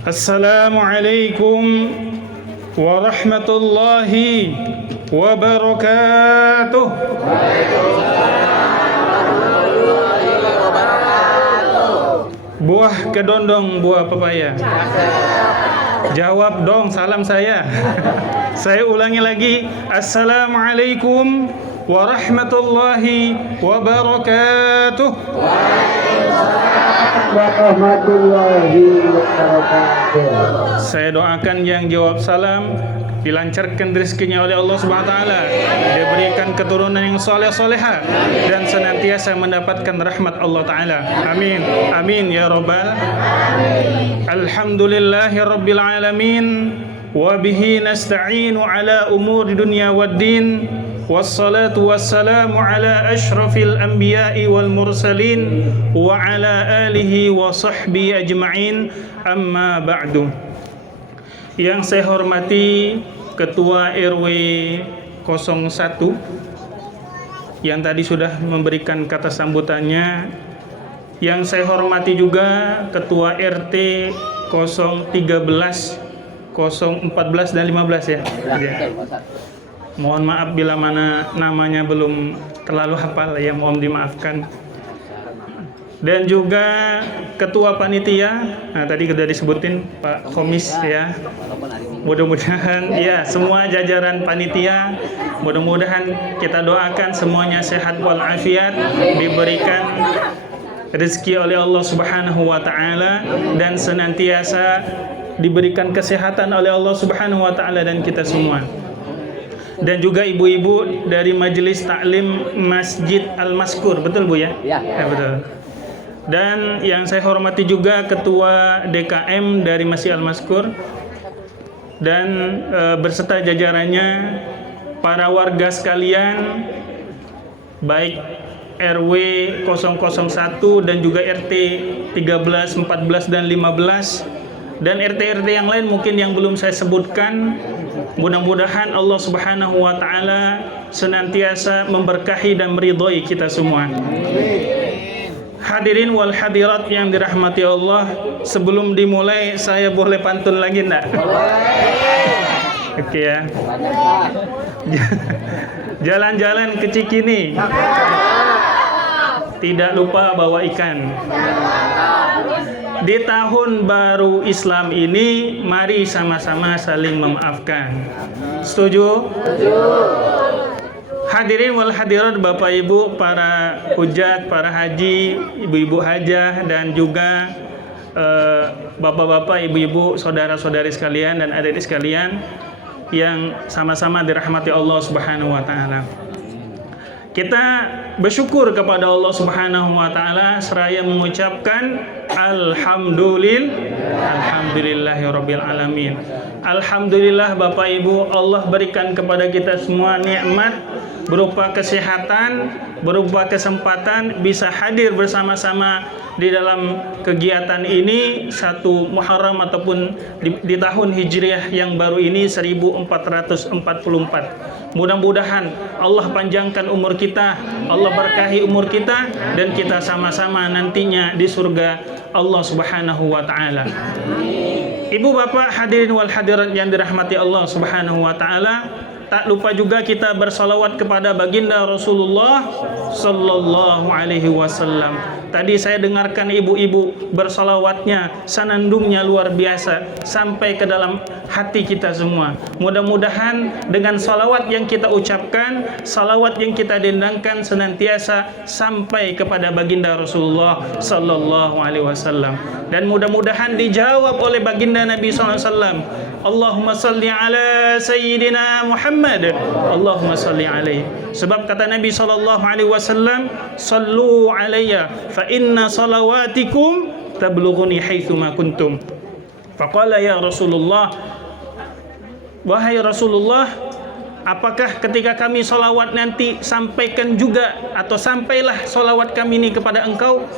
Assalamualaikum warahmatullahi wabarakatuh. Buah kedondong, buah pepaya. Jawab dong salam saya. Saya ulangi lagi. Assalamualaikum warahmatullahi wabarakatuh. Warahmatullahi wabarakatuh. Saya doakan yang jawab salam dilancarkan rezekinya oleh Allah Subhanahu wa taala, diberikan keturunan yang saleh-salehah dan senantiasa mendapatkan rahmat Allah taala. Amin. Amin ya rabbal. Alhamdulillahirabbil alamin wa bihi nasta'inu ala umuri dunya waddin. Wassalatu wassalamu ala ashrafil anbiya'i wal mursalin wa ala alihi wa sahbihi ajma'in. Amma ba'du. Yang saya hormati Ketua RW 01 yang tadi sudah memberikan kata sambutannya. Yang saya hormati juga Ketua RT 013, 014 dan 15 ya. Mohon maaf bila mana namanya belum terlalu hafal ya, mohon dimaafkan. Dan juga Ketua Panitia, nah tadi sudah disebutin Pak Komis ya. Mudah-mudahan ya semua jajaran panitia, mudah-mudahan kita doakan semuanya sehat walafiat, diberikan rezeki oleh Allah Subhanahu wa taala dan senantiasa diberikan kesehatan oleh Allah Subhanahu wa taala dan kita semua. Dan juga ibu-ibu dari Majelis Taklim Masjid Al-Maskur, betul Bu ya? Ya, betul. Dan yang saya hormati juga Ketua DKM dari Masjid Al-Maskur dan berserta jajarannya, para warga sekalian baik RW 001 dan juga RT 13, 14 dan 15 dan RT-RT yang lain mungkin yang belum saya sebutkan. Mudah-mudahan Allah Subhanahu wa taala senantiasa memberkahi dan meridhai kita semua. Hadirin wal hadirat yang dirahmati Allah, sebelum dimulai saya boleh pantun lagi enggak? Oke ya. Jalan-jalan ke Cikini, tidak lupa bawa ikan. Di tahun baru Islam ini, mari sama-sama saling memaafkan. Setuju? Hadirin wal hadirat, Bapak Ibu, para hujat, para haji, ibu-ibu hajah, dan juga bapak-bapak, ibu-ibu, saudara-saudari sekalian, dan adik-adik sekalian yang sama-sama dirahmati Allah Subhanahu wa taala. Kita bersyukur kepada Allah Subhanahu wa taala seraya mengucapkan alhamdulillahirabbil alamin. Alhamdulillah Bapak Ibu, Allah berikan kepada kita semua nikmat berupa kesehatan, berupa kesempatan bisa hadir bersama-sama di dalam kegiatan ini 1 Muharram ataupun di tahun Hijriah yang baru ini 1444. Mudah-mudahan Allah panjangkan umur kita, Allah berkahi umur kita, dan kita sama-sama nantinya di surga Allah Subhanahu wa taala. Ibu bapak hadirin wal hadirat yang dirahmati Allah Subhanahu wa taala, tak lupa juga kita bersalawat kepada baginda Rasulullah sallallahu alaihi wasallam. Tadi saya dengarkan ibu-ibu bersalawatnya, sanandungnya luar biasa sampai ke dalam hati kita semua. Mudah-mudahan dengan salawat yang kita ucapkan, salawat yang kita dendangkan senantiasa sampai kepada baginda Rasulullah sallallahu alaihi wasallam. Dan mudah-mudahan dijawab oleh baginda Nabi sallallahu alaihi wasallam. Allahumma salli ala sayyidina Muhammad. Allahumma salli alaihi. Sebab kata Nabi sallallahu alaihi wasallam, sallu alayya fa inna salawatikum tablughuni haitsu ma kuntum. Faqala ya Rasulullah, wahai Rasulullah, apakah ketika kami salawat nanti sampaikan juga atau sampailah salawat kami ini kepada engkau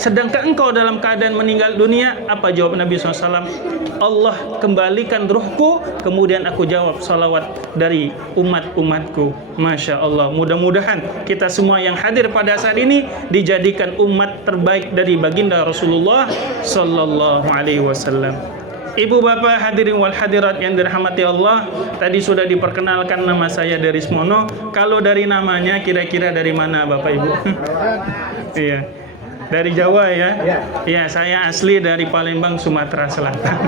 sedangkan engkau dalam keadaan meninggal dunia? Apa jawab Nabi SAW? Allah kembalikan ruhku, kemudian aku jawab salawat dari umat-umatku. Masya Allah. Mudah-mudahan kita semua yang hadir pada saat ini dijadikan umat terbaik dari baginda Rasulullah Sallallahu Alaihi Wasallam. Ibu bapak hadirin wal hadirat yang dirahmati Allah, tadi sudah diperkenalkan nama saya dari Smono. Kalau dari namanya kira-kira dari mana Bapak Ibu? Iya. Dari Jawa ya? Iya, saya asli dari Palembang, Sumatera Selatan.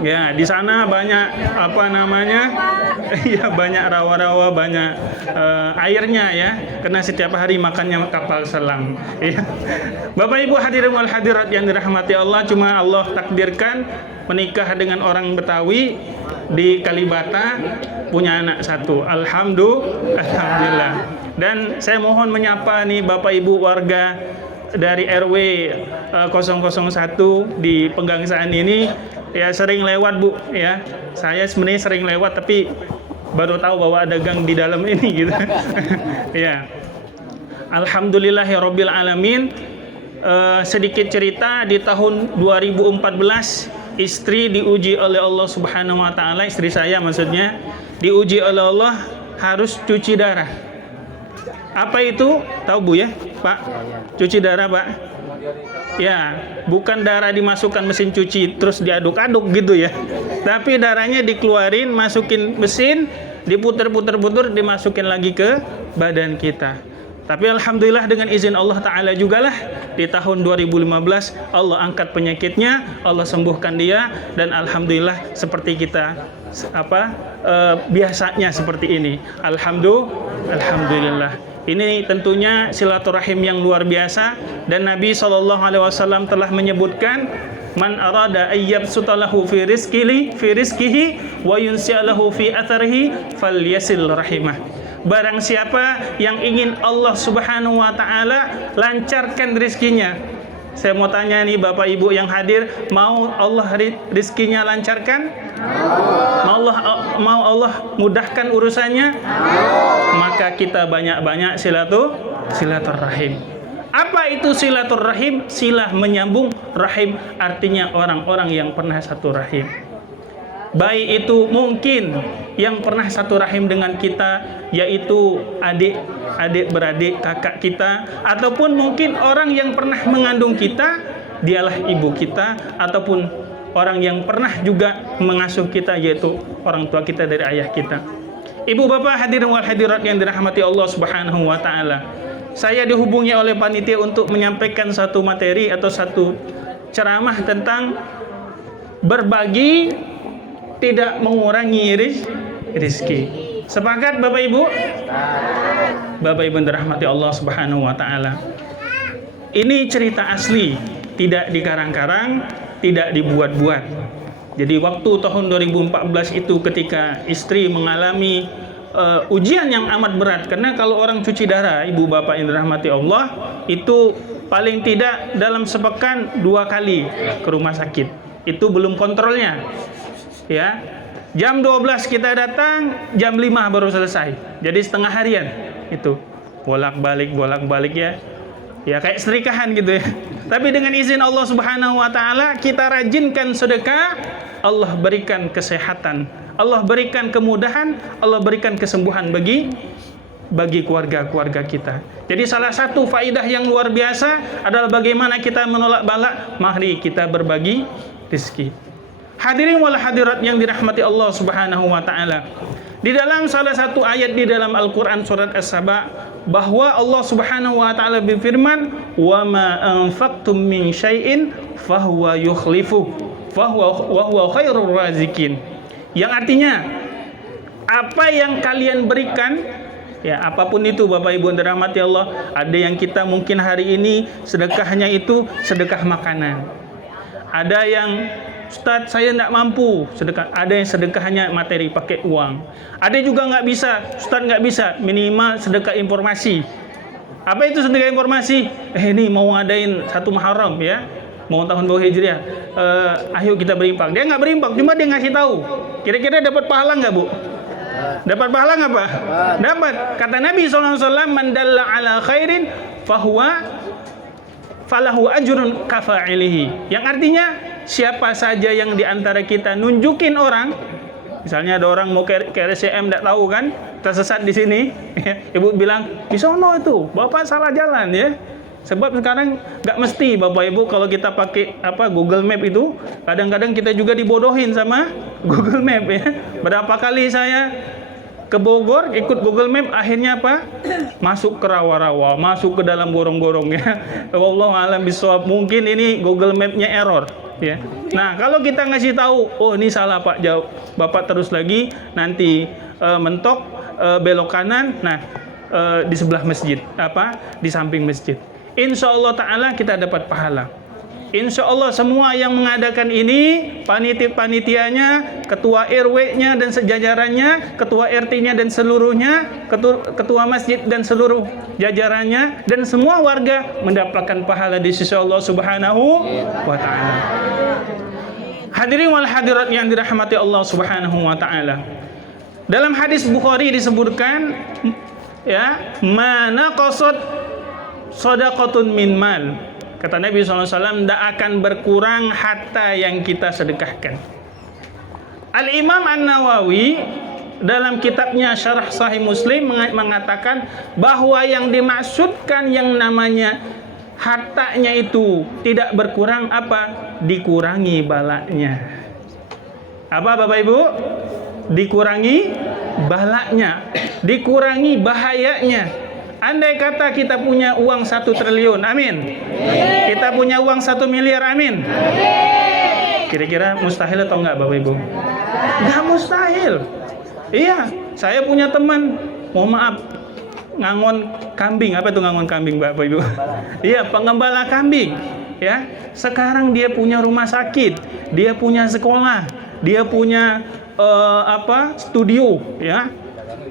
Ya, di sana banyak apa namanya? Ya, banyak rawa-rawa, banyak airnya ya. Karena setiap hari makannya kapal selam. Ya. Bapak Ibu hadirin wal hadirat yang dirahmati Allah, cuma Allah takdirkan menikah dengan orang Betawi di Kalibata, punya anak satu. Alhamdulillah. Dan saya mohon menyapa nih Bapak Ibu warga dari RW 001 di Penggangsaan ini, ya sering lewat Bu ya. Saya sebenarnya sering lewat tapi baru tahu bahwa ada gang di dalam ini gitu. Ya. Alhamdulillahirabbil alamin. Sedikit cerita, di tahun 2014 istri diuji oleh Allah Subhanahu wa taala, istri saya maksudnya, diuji oleh Allah harus cuci darah. Apa itu? Tahu Bu ya, Pak? Cuci darah, Pak? Ya, bukan darah dimasukkan mesin cuci terus diaduk-aduk gitu ya. Tapi darahnya dikeluarin, masukin mesin, diputer-puter-puter, dimasukin lagi ke badan kita. Tapi alhamdulillah dengan izin Allah Ta'ala jugalah di tahun 2015 Allah angkat penyakitnya, Allah sembuhkan dia, dan alhamdulillah seperti kita biasanya seperti ini. Alhamdulillah. Ini tentunya silaturahim yang luar biasa, dan Nabi SAW telah menyebutkan, man arada ayyabsutalahu fi rizqihi wa yunsi'alahu fi atharihi falyasil rahimah. Barang siapa yang ingin Allah Subhanahu wa taala lancarkan rezekinya. Saya mau tanya nih Bapak Ibu yang hadir, mau Allah rezekinya lancarkan? Mau Allah mudahkan urusannya? Maka kita banyak-banyak silaturahim. Apa itu silaturahim? Silah menyambung, rahim artinya orang-orang yang pernah satu rahim. Baik itu mungkin yang pernah satu rahim dengan kita, yaitu adik beradik kakak kita, ataupun mungkin orang yang pernah mengandung kita, dialah ibu kita, ataupun orang yang pernah juga mengasuh kita, yaitu orang tua kita dari ayah kita. Ibu bapak hadirin wal hadirat yang dirahmati Allah Subhanahu wa taala. Saya dihubungi oleh panitia untuk menyampaikan satu materi atau satu ceramah tentang berbagi tidak mengurangi rezeki. Sepakat Bapak Ibu? Bapak Ibu dirahmati Allah Subhanahu wa taala. Ini cerita asli, tidak dikarang-karang, tidak dibuat-buat. Jadi waktu tahun 2014 itu ketika istri mengalami ujian yang amat berat, karena kalau orang cuci darah, Ibu Bapak yang dirahmati Allah, itu paling tidak dalam sepekan 2 kali ke rumah sakit. Itu belum kontrolnya. Ya, jam 12 kita datang, jam 5 baru selesai. Jadi setengah harian itu bolak-balik ya. Ya kayak serikahan gitu ya. Tapi dengan izin Allah Subhanahu wa taala kita rajinkan sedekah, Allah berikan kesehatan, Allah berikan kemudahan, Allah berikan kesembuhan bagi keluarga-keluarga kita. Jadi salah satu faidah yang luar biasa adalah bagaimana kita menolak bala, mari kita berbagi rezeki. Hadirin wal hadirat yang dirahmati Allah Subhanahu wa taala. Di dalam salah satu ayat di dalam Al-Qur'an surat As-Saba, bahwa Allah Subhanahu wa taala berfirman, "Wa ma anfaqtum min syai'in fahuwa yukhlifu wa huwa khairur razikin." Yang artinya, apa yang kalian berikan, ya apapun itu Bapak Ibu dirahmati Allah, ada yang kita mungkin hari ini sedekahnya itu sedekah makanan. Ada yang Ustadz saya tidak mampu sedekah, ada yang sedekahnya materi pakai uang. Ada juga nggak bisa, Ustadz nggak bisa, minimal sedekah informasi. Apa itu sedekah informasi? Ini mau ngadain 1 Muharram ya, mau tahun baru Hijriah, ayo kita berinfak. Dia nggak berinfak, cuma dia ngasih tahu. Kira-kira dapat pahala nggak Bu? Dapat pahala nggak Pak? Dapat. Kata Nabi SAW, man dalla ala khairin falahu ajrun kafa'ilihi. Yang artinya siapa saja yang diantara kita nunjukin orang, misalnya ada orang mau ke RSCM tidak tahu kan, tersesat di sini, ibu bilang di sono itu bapak salah jalan ya, Sebab sekarang nggak mesti Bapak Ibu kalau kita pakai Google Map itu, kadang-kadang kita juga dibodohin sama Google Map ya. Berapa kali saya ke Bogor ikut Google Map, akhirnya apa? Masuk ke rawa-rawa, masuk ke dalam gorong-gorong ya. Wallahu a'lam bishawab. Mungkin ini Google Map-nya error ya. Nah, kalau kita ngasih tahu, oh ini salah Pak, jauh. Bapak terus lagi nanti mentok belok kanan. Nah, di sebelah masjid, di samping masjid. Insya Allah Ta'ala kita dapat pahala. Insya Allah semua yang mengadakan ini, panitianya, ketua RW-nya dan sejajarannya, ketua RT-nya dan seluruhnya, ketua masjid dan seluruh jajarannya, dan semua warga mendapatkan pahala di sisi Allah Subhanahu wa Ta'ala. Hadirin wal hadirat yang dirahmati Allah Subhanahu wa Ta'ala. Dalam hadis Bukhari disebutkan ya, mana qasad sadaqatun min mal. Kata Nabi SAW, tidak akan berkurang harta yang kita sedekahkan. Al-Imam An-Nawawi dalam kitabnya Syarah Sahih Muslim mengatakan bahwa yang dimaksudkan yang namanya hartanya itu tidak berkurang dikurangi balanya. Apa Bapak Ibu? Dikurangi balanya, dikurangi bahayanya. Andai kata kita punya uang 1 triliun, amin. Kita punya uang 1 miliar, amin. Kira-kira mustahil atau enggak Bapak Ibu? Enggak mustahil. Iya, saya punya teman, mohon maaf, ngangon kambing. Apa itu ngangon kambing Bapak Ibu? Iya, pengembala kambing. Ya, sekarang dia punya rumah sakit, dia punya sekolah, dia punya studio, ya.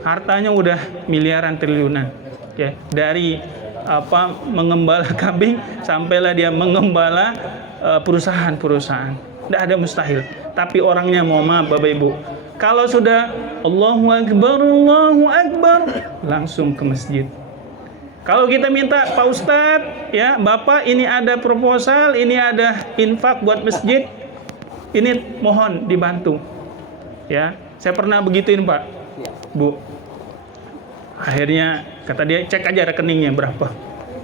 Hartanya udah miliaran, triliunan. Ya, dari mengembala kambing sampailah dia mengembala perusahaan-perusahaan. Tidak ada mustahil. Tapi orangnya mohon maaf Bapak Ibu, kalau sudah Allahu Akbar langsung ke masjid. Kalau kita minta Pak Ustadz, ya Bapak ini ada proposal, ini ada infak buat masjid, ini mohon dibantu. Ya, saya pernah begituin Pak, Bu. Akhirnya kata dia, cek aja rekeningnya berapa.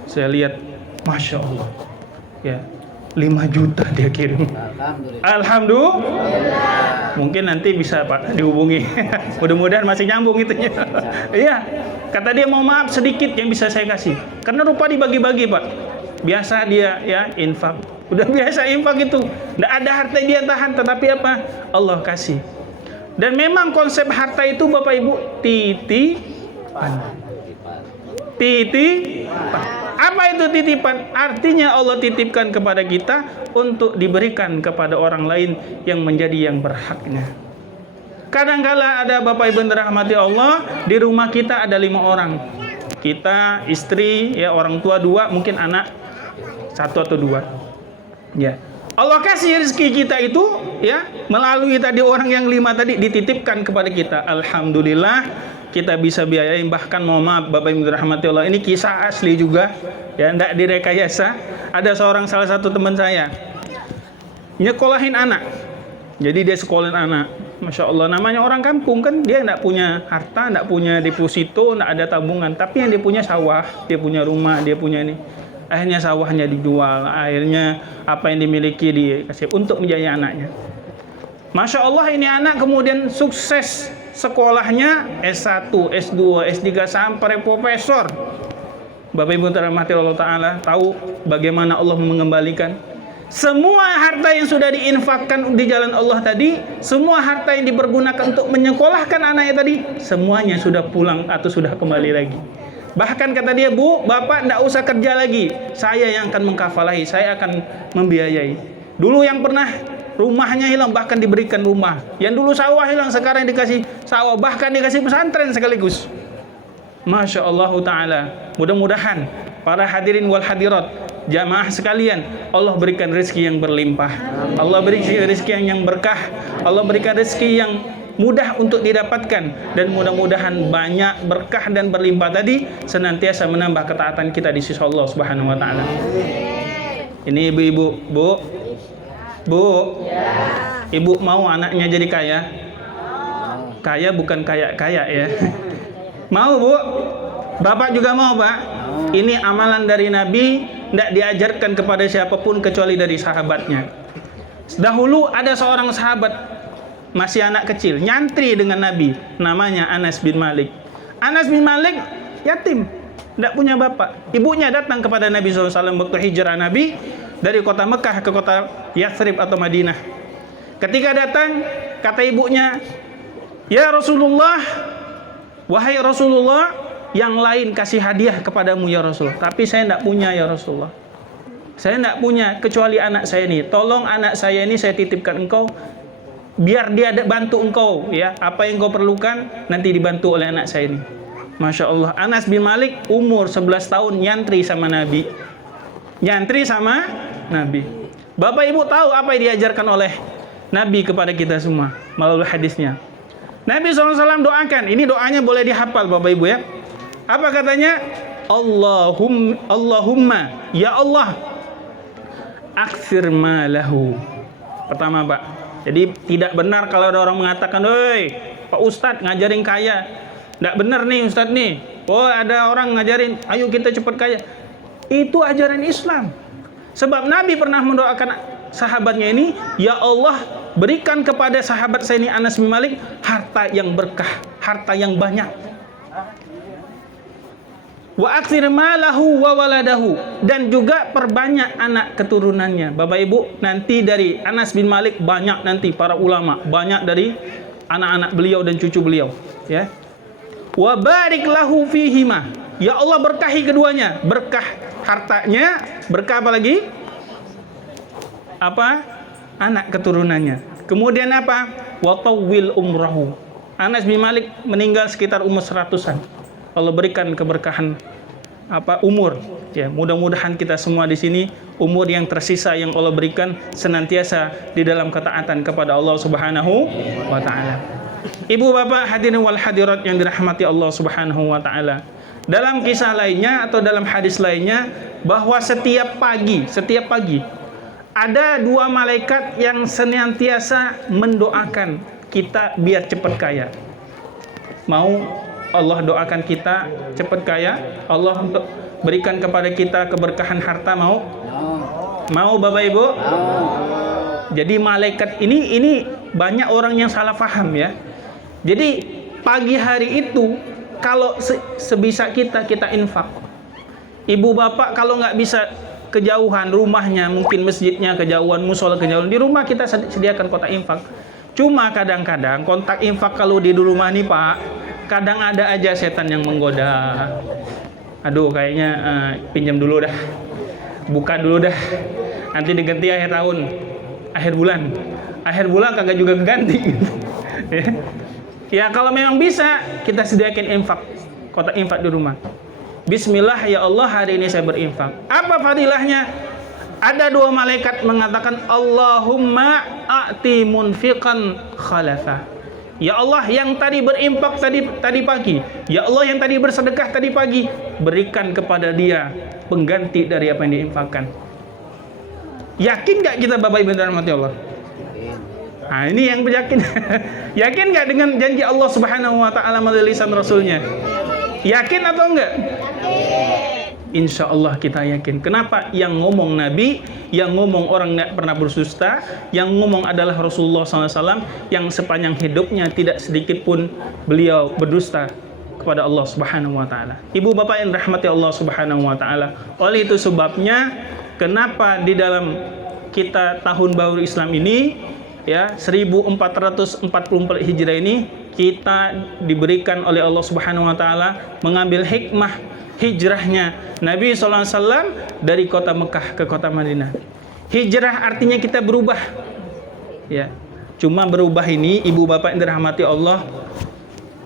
Saya lihat, Masya Allah ya, 5 juta dia kirim. Alhamdulillah. Mungkin nanti bisa Pak dihubungi. Mudah-mudahan masih nyambung itu. Iya, kata dia mau maaf sedikit yang bisa saya kasih, karena rupa dibagi-bagi Pak. Biasa dia ya infak, udah biasa infak itu, nggak ada harta dia tahan, tetapi apa? Allah kasih. Dan memang konsep harta itu Bapak Ibu titipan. Apa itu titipan? Artinya Allah titipkan kepada kita untuk diberikan kepada orang lain yang menjadi yang berhaknya. Kadangkala ada Bapak Ibu dirahmati Allah, di rumah kita ada 5 orang. Kita, istri, ya orang tua 2, mungkin anak 1 atau 2. Ya. Allah kasih rezeki kita itu ya melalui tadi orang yang 5 tadi dititipkan kepada kita. Alhamdulillah kita bisa biayain, bahkan mohon maaf Bapak Ibu dirahmati Allah, ini kisah asli juga ya, tidak direkayasa. Ada salah satu teman saya nyekolahin anak, jadi dia sekolahin anak, Masya Allah, namanya orang kampung kan, dia tidak punya harta, tidak punya deposito, tidak ada tabungan, tapi yang dia punya sawah, dia punya rumah, dia punya ini. Akhirnya sawahnya dijual, akhirnya apa yang dimiliki dikasih untuk menjadi anaknya. Masya Allah, ini anak kemudian sukses sekolahnya S1, S2, S3 sampai profesor. Bapak Ibu dirahmati Allah Ta'ala, tahu bagaimana Allah mengembalikan semua harta yang sudah diinfakkan di jalan Allah tadi, semua harta yang dipergunakan untuk menyekolahkan anaknya tadi, semuanya sudah pulang atau sudah kembali lagi. Bahkan kata dia, Bu, Bapak tidak usah kerja lagi, saya yang akan mengkafalahi, saya akan membiayai. Dulu yang pernah rumahnya hilang, bahkan diberikan rumah. Yang dulu sawah hilang, sekarang dikasih sawah, bahkan dikasih pesantren sekaligus. Masya Allah Ta'ala. Mudah-mudahan para hadirin wal hadirat, jamaah sekalian, Allah berikan rezeki yang berlimpah, Allah berikan rezeki yang berkah, Allah berikan rezeki yang mudah untuk didapatkan, dan mudah-mudahan banyak berkah dan berlimpah tadi senantiasa menambah ketaatan kita di sisi Allah Subhanahu wa Ta'ala. Ini ibu-ibu, Bu, Ibu mau anaknya jadi kaya? Kaya bukan kaya-kaya ya. Mau Bu? Bapak juga mau Pak? Ini amalan dari Nabi tidak diajarkan kepada siapapun kecuali dari sahabatnya. Dahulu ada seorang sahabat masih anak kecil, nyantri dengan Nabi, namanya Anas bin Malik. Anas bin Malik yatim, tidak punya bapak. Ibunya datang kepada Nabi SAW waktu hijrah Nabi dari kota Mekah ke kota Yathrib atau Madinah. Ketika datang, kata ibunya, "Ya Rasulullah, wahai Rasulullah, yang lain kasih hadiah kepadamu ya Rasul, tapi saya tidak punya ya Rasulullah. Saya tidak punya kecuali anak saya ini. Tolong anak saya ini saya titipkan engkau, biar dia bantu engkau ya. Apa yang engkau perlukan nanti dibantu oleh anak saya ini." Masya Allah, Anas bin Malik umur 11 tahun nyantri sama Nabi. Nyantri sama Nabi. Bapak Ibu tahu apa yang diajarkan oleh Nabi kepada kita semua melalui hadisnya. Nabi SAW doakan, ini doanya boleh dihafal Bapak Ibu ya. Apa katanya? Allahumma, ya Allah, aktsir malahu. Pertama Pak, jadi tidak benar kalau ada orang mengatakan, "Hei Pak Ustadz ngajarin kaya." Tidak benar nih Ustadz nih. Oh ada orang ngajarin, ayo kita cepat kaya. Itu ajaran Islam. Sebab Nabi pernah mendoakan sahabatnya ini, "Ya Allah, berikan kepada sahabat saya ini Anas bin Malik harta yang berkah, harta yang banyak. Wa aktsir malahu wa waladahu." Dan juga perbanyak anak keturunannya. Bapak Ibu, nanti dari Anas bin Malik banyak nanti para ulama, banyak dari anak-anak beliau dan cucu beliau, ya. Wa barik lahu fihima. Ya Allah berkahi keduanya, berkah hartanya, berkah apa lagi? Apa? Anak keturunannya. Kemudian apa? Wa tawwil umrahu. Anas bin Malik meninggal sekitar umur 100-an. Allah berikan keberkahan umur. Ya, mudah-mudahan kita semua di sini umur yang tersisa yang Allah berikan senantiasa di dalam ketaatan kepada Allah Subhanahu wa taala. Ibu bapak hadirin wal hadirat yang dirahmati Allah Subhanahu wa taala. Dalam kisah lainnya atau dalam hadis lainnya bahwa setiap pagi ada dua malaikat yang senantiasa mendoakan kita biar cepat kaya. Mau Allah doakan kita cepat kaya? Allah berikan kepada kita keberkahan harta, mau? Mau Bapak Ibu? Jadi malaikat ini banyak orang yang salah paham ya. Jadi pagi hari itu kalau sebisa kita infak. Ibu bapak kalau nggak bisa kejauhan rumahnya, mungkin masjidnya kejauhan, musola kejauhan, di rumah kita sediakan kotak infak. Cuma kadang-kadang kontak infak kalau di rumah nih Pak, kadang ada aja setan yang menggoda. Aduh kayaknya pinjam dulu dah, buka dulu dah, nanti diganti akhir tahun, akhir bulan kagak juga keganti. Ya kalau memang bisa kita sediakan infak, kotak infak di rumah. Bismillah ya Allah hari ini saya berinfak. Apa fadilahnya? Ada dua malaikat mengatakan Allahumma a'ti munfiqan khalafa. Ya Allah yang tadi berinfak tadi pagi, ya Allah yang tadi bersedekah tadi pagi, berikan kepada dia pengganti dari apa yang diinfakkan. Yakin gak kita Bapak Ibu dan rahmati Allah? Nah ini yang yakin. Yakin gak dengan janji Allah Subhanahu wa ta'ala melalui lisan Rasulnya? Yakin atau enggak? Insya Allah kita yakin. Kenapa? Yang ngomong Nabi, yang ngomong orang nggak pernah berdusta, yang ngomong adalah Rasulullah SAW, yang sepanjang hidupnya tidak sedikit pun beliau berdusta kepada Allah Subhanahu Wa Taala. Ibu bapak yang rahmati Allah Subhanahu Wa Taala. Oleh itu sebabnya, kenapa di dalam kita tahun baru Islam ini, ya 1444 Hijrah ini, kita diberikan oleh Allah Subhanahu Wa Taala mengambil hikmah hijrahnya Nabi SAW dari kota Mekah ke kota Madinah. Hijrah artinya kita berubah, ya. Cuma berubah ini, ibu bapak yang dirahmati Allah,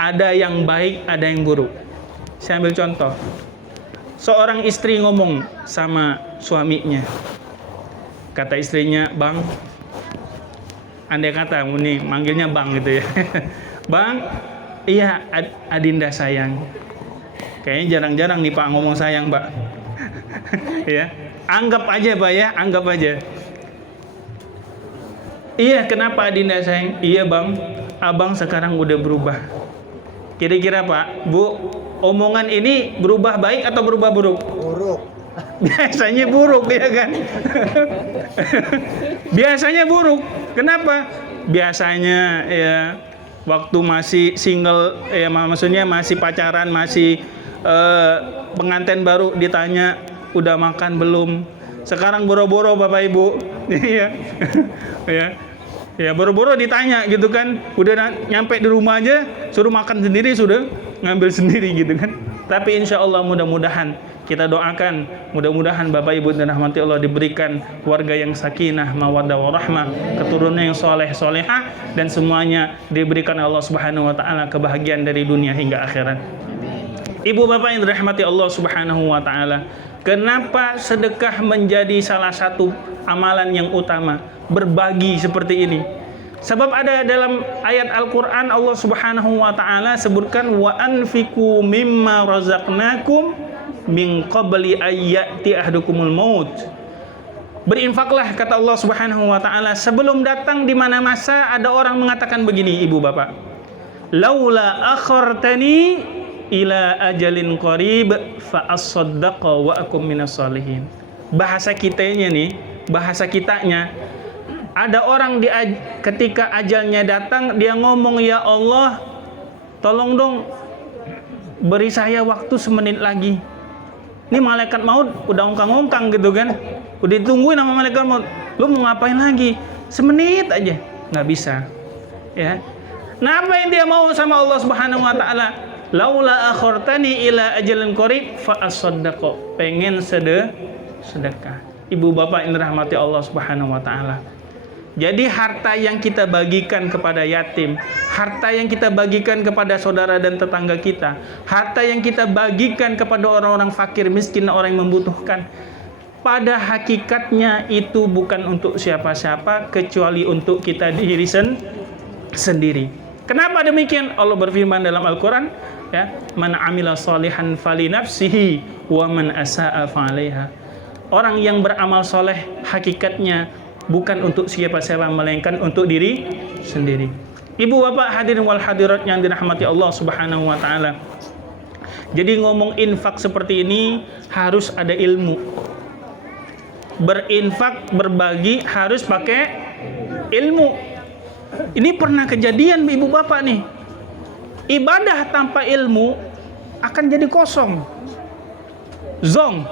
ada yang baik, ada yang buruk. Saya ambil contoh. Seorang istri ngomong sama suaminya. Kata istrinya, "Bang," andai kata ini manggilnya Bang gitu ya. "Bang, iya Adinda sayang." Kayaknya jarang-jarang nih Pak ngomong sayang, Pak. Ya, anggap aja Pak ya, anggap aja. "Iya, kenapa Adinda sayang?" "Iya Bang, Abang sekarang udah berubah." Kira-kira Pak, Bu, omongan ini berubah baik atau berubah buruk? Buruk. biasanya buruk ya kan. Biasanya buruk. Kenapa? Biasanya ya waktu masih single ya, maksudnya masih pacaran, masih pengantin baru ditanya udah makan belum. Sekarang boro-boro Bapak Ibu. Iya. Ya boro-boro ditanya gitu kan, udah nyampe di rumah aja suruh makan sendiri, sudah ngambil sendiri gitu kan. Tapi insya Allah mudah-mudahan kita doakan, mudah-mudahan Bapak Ibu dan rahmati Allah diberikan keluarga yang sakinah, mawaddah warahmah, keturunan yang soleh solehah, dan semuanya diberikan Allah Subhanahu Wa Taala kebahagiaan dari dunia hingga akhirat. Ibu bapak yang dirahmati Allah Subhanahu Wa Taala, kenapa sedekah menjadi salah satu amalan yang utama? Berbagi seperti ini. Sebab ada dalam ayat Al-Quran Allah Subhanahu Wa Taala sebutkan wa anfiqu mimma razaqnakum min qabli ayyati ahdukumul maut. Berinfaklah kata Allah Subhanahu Wa Taala sebelum datang di mana masa ada orang mengatakan begini, ibu bapak, laula akhartani ila ajalin qarib fa as-saddaqa wa akum minas salihin. Bahasa kitanya nih, bahasa kitanya, ada orang ketika ajalnya datang dia ngomong, ya Allah tolong dong beri saya waktu semenit lagi. Ini malaikat maut udah ongkang-ongkang gitu kan, udah ditungguin sama malaikat maut, lu mau ngapain lagi? Semenit aja. Nggak bisa ya. Nah apa yang dia mau sama Allah Subhanahu Wa Taala? Laula akhartani ila ajalin qarib fa as-saddaqa. Pengen sedekah. Ibu bapak yang dirahmati Allah Subhanahu Wa Taala, jadi harta yang kita bagikan kepada yatim, harta yang kita bagikan kepada saudara dan tetangga kita, harta yang kita bagikan kepada orang-orang fakir, miskin, orang yang membutuhkan, pada hakikatnya itu bukan untuk siapa-siapa kecuali untuk kita diri sendiri. Kenapa demikian? Allah berfirman dalam Al-Quran, ya, man amila salihan fali nafsihi wa man asa'a fa'alaiha. Orang yang beramal soleh hakikatnya bukan untuk siapa-siapa melainkan untuk diri sendiri. Ibu bapak hadirin wal hadirat yang dirahmati Allah Subhanahu Wa Taala. Jadi ngomong infak seperti ini harus ada ilmu. Berinfak, berbagi harus pakai ilmu. Ini pernah kejadian ibu bapak nih. Ibadah tanpa ilmu akan jadi kosong, zong.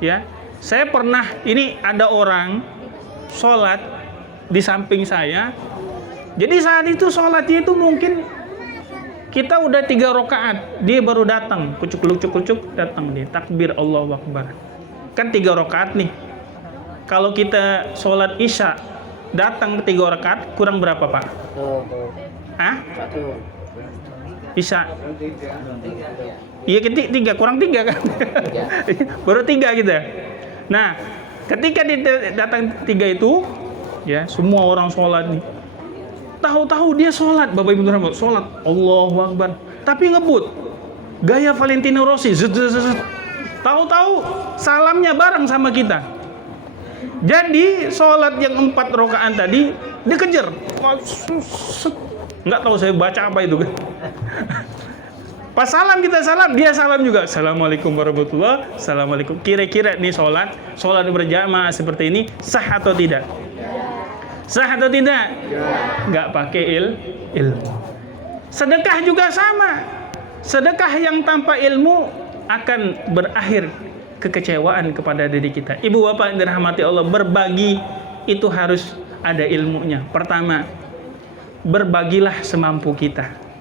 Ya, saya pernah, ini ada orang sholat di samping saya. Jadi saat itu sholatnya itu mungkin kita udah 3 rakaat, dia baru datang, kucuk datang dia, takbir Allahu Akbar. Kan 3 rakaat nih. Kalau kita sholat isya datang 3 rakaat, kurang berapa pak? Hah? Isya. Iya tiga, kurang 3 kan? Baru 3 gitu. Nah, ketika dia datang 3 itu, ya semua orang sholat nih. Tahu-tahu dia sholat, Bapak Ibu Rahmat, sholat Allahu Akbar, tapi ngebut, gaya Valentino Rossi, tahu-tahu salamnya bareng sama kita. Jadi sholat yang 4 rakaat tadi dikejar, nggak tahu saya baca apa itu kan. Pas salam kita salam, dia salam juga. Assalamualaikum warahmatullahi wabarakatuh. Assalamualaikum. Kira-kira nih sholat berjamaah seperti ini sah atau tidak? Sah atau tidak? Nggak pakai ilmu. Sedekah juga sama. Sedekah yang tanpa ilmu akan berakhir kekecewaan kepada diri kita. Ibu bapak yang dirahmati Allah, berbagi itu harus ada ilmunya. Pertama, berbagilah semampu kita.